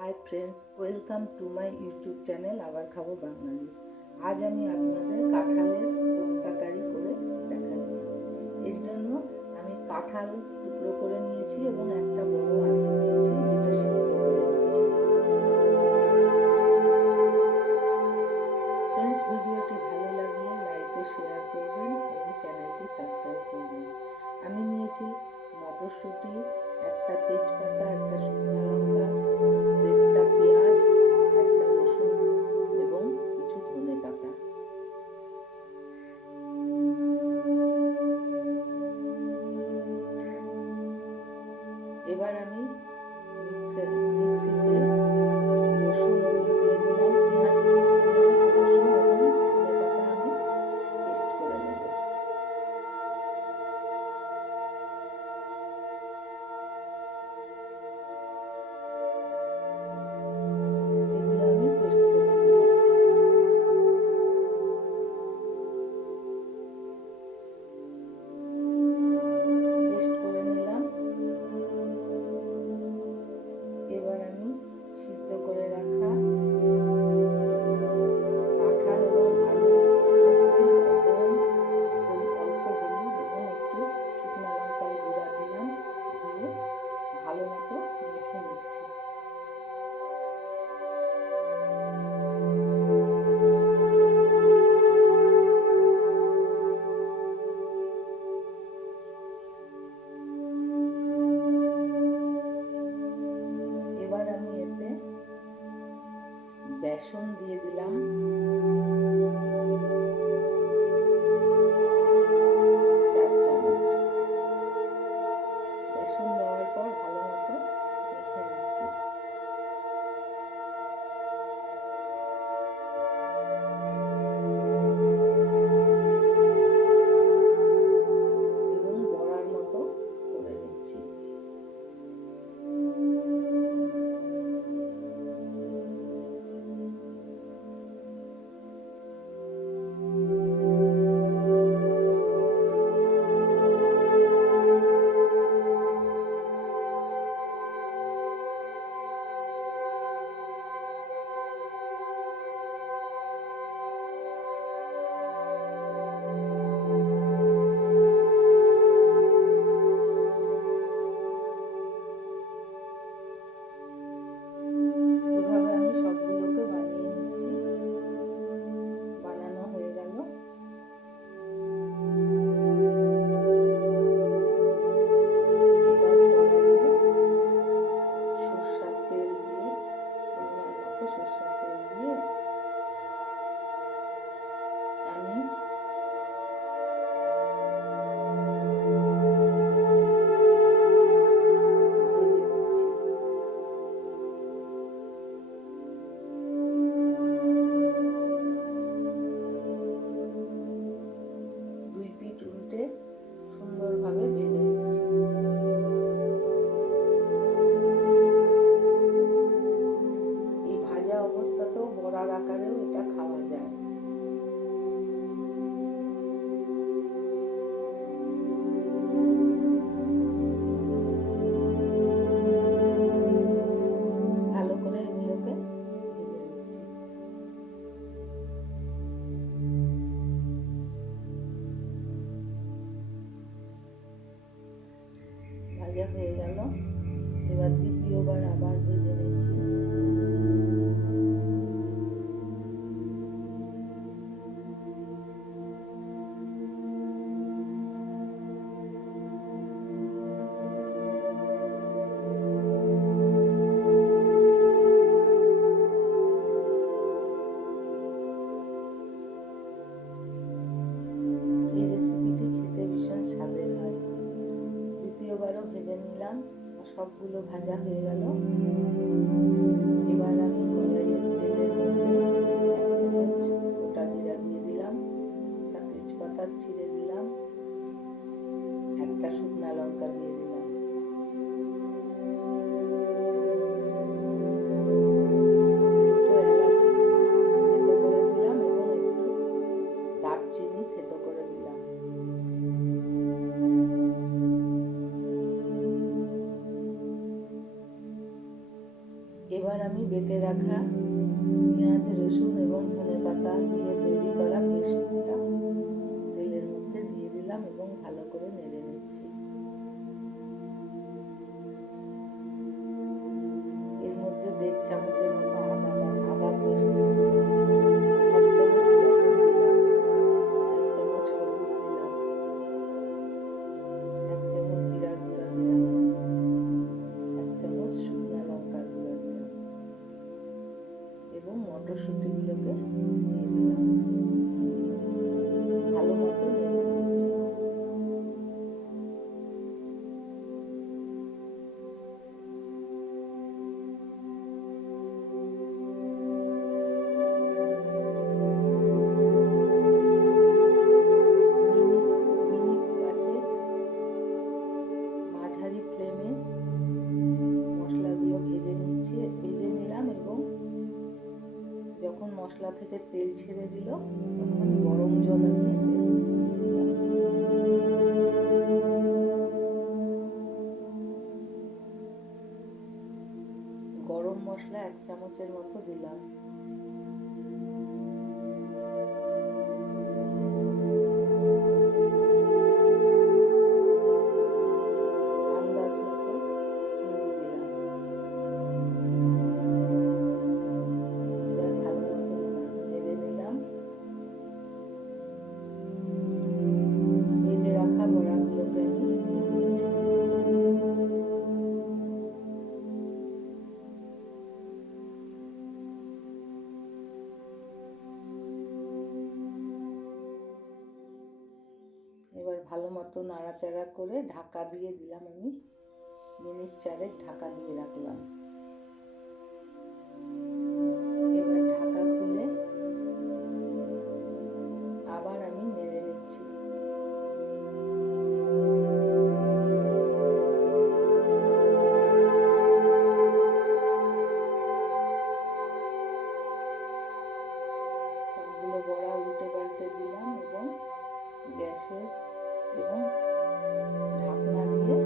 Hi friends welcome to my YouTube channel আবার খাব বাঙালি। আজ আমি আপনাদের কাঁঠালের কোপ্তাকারি করে দেখাচ্ছি। এর জন্য আমি কাঁঠাল টুকরো করে নিয়েছি এবং একটা বড় আলু। আমি মিক্সার মিক্সিতে বেসন দিয়ে দিলাম। Mm-hmm. ভাজা হয়ে গেল। এবার দ্বিতীয়বার আবার ভেজে নিয়েছি সবগুলো ভাজা হয়ে গেল। এবার আমি এবার আমি বেটে রাখা পেঁয়াজ, রসুন এবং ধনে পাতা দিয়ে তৈরি করা পেস্টটা তেলের মধ্যে দিয়ে দিলাম এবং ভালো করে নেড়ে নিচ্ছি। এর মধ্যে দেড় চামচের মতো আদা আদা পেস্ট মশলা থেকে তেল ছেড়ে দিল, তখন গরম জল আমি গরম মশলা এক চামচের মতো দিলাম। নাড়াচাড়া করে ঢাকা দিয়ে দিলাম আমি। মিনিট চারেক ঢাকা দিয়ে রাখলাম। এবার ঢাকা আবার আমি নিচ্ছি। দিলাম এবং গ্যাসে এবং ঢাকনা দিয়ে